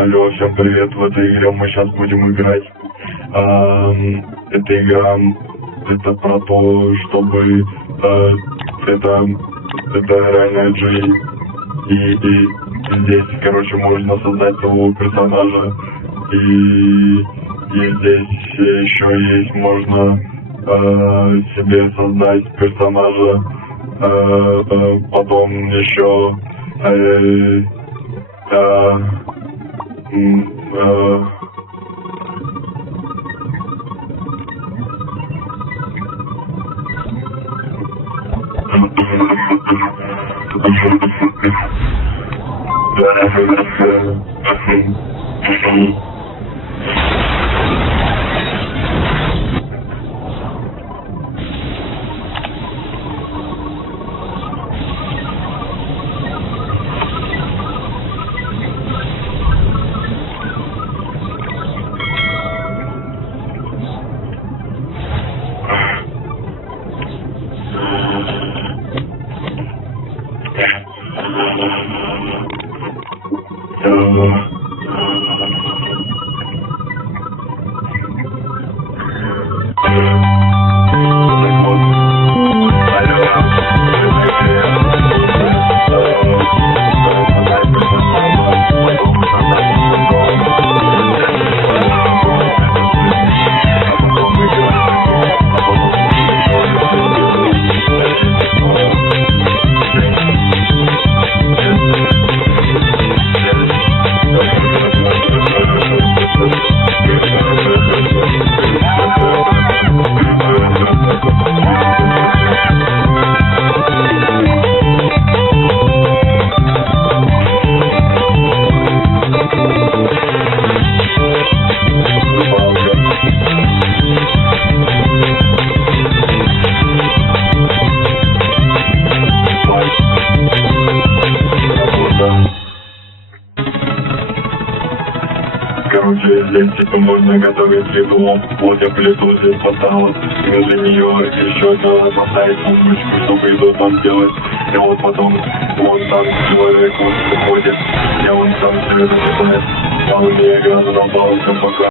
Алло, всем привет, в этой игре мы сейчас будем играть. Эта игра, это про то, чтобы, это реальная жизнь. И здесь, короче, можно создать нового персонажа. И здесь еще есть, можно себе создать персонажа, потом еще Короче, здесь типа можно готовить еду, вот я плиту здесь поставил, возле нее еще надо поставить бомбочку, чтобы еду там делать. И вот потом вон там человек вот приходит, я вон там себе засыпает, а у меня игра задолбалась, пока.